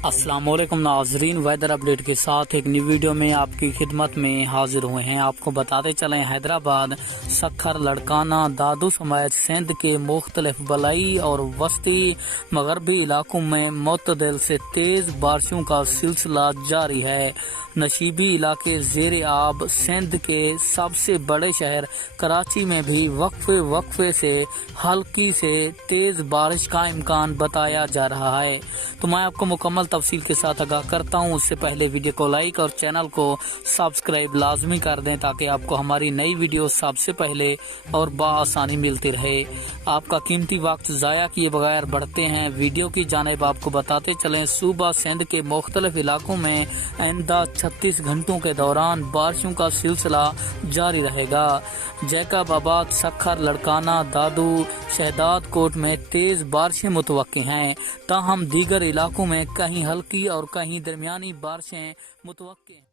अस्सलाम वालेकुम नाजरीन, वेदर अपडेट के साथ एक नई वीडियो में आपकी खिदमत में हाजिर हुए हैं। आपको बताते चलें, हैदराबाद, सखर, लड़काना, दादू समेत सिंध के मुख्तलिफ बलाई और वस्ती मगरबी इलाकों में मुतदिल से तेज बारिशों का सिलसिला जारी है। नशीबी इलाके ज़ेर आब। सिंध के सबसे बड़े शहर कराची में भी वक्फे से हल्की से तेज बारिश का इम्कान बताया जा रहा है। तो मैं आपको मुकम्मल तफसील के साथ आगाह करता हूँ। उससे पहले वीडियो को लाइक और चैनल को सब्सक्राइब लाजमी कर दें ताकि आपको हमारी नई वीडियो सबसे पहले और बआसानी मिलती रहे। आपका कीमती वक्त ज़ाया किए बगैर बढ़ते हैं वीडियो की जानिब। आपको बताते चलें, सूबा सिंध के मुख्तलिफ इलाकों में आइंदा 36 घंटों के दौरान बारिशों का सिलसिला जारी रहेगा। जैकबाबाद, सखर, लड़काना, दादू, शहदाद कोट में तेज बारिशें मुतवक्की हैं। ताहम दीगर इलाकों में कहीं हल्की और कहीं दरमियानी बारिशें मुतवक्की हैं।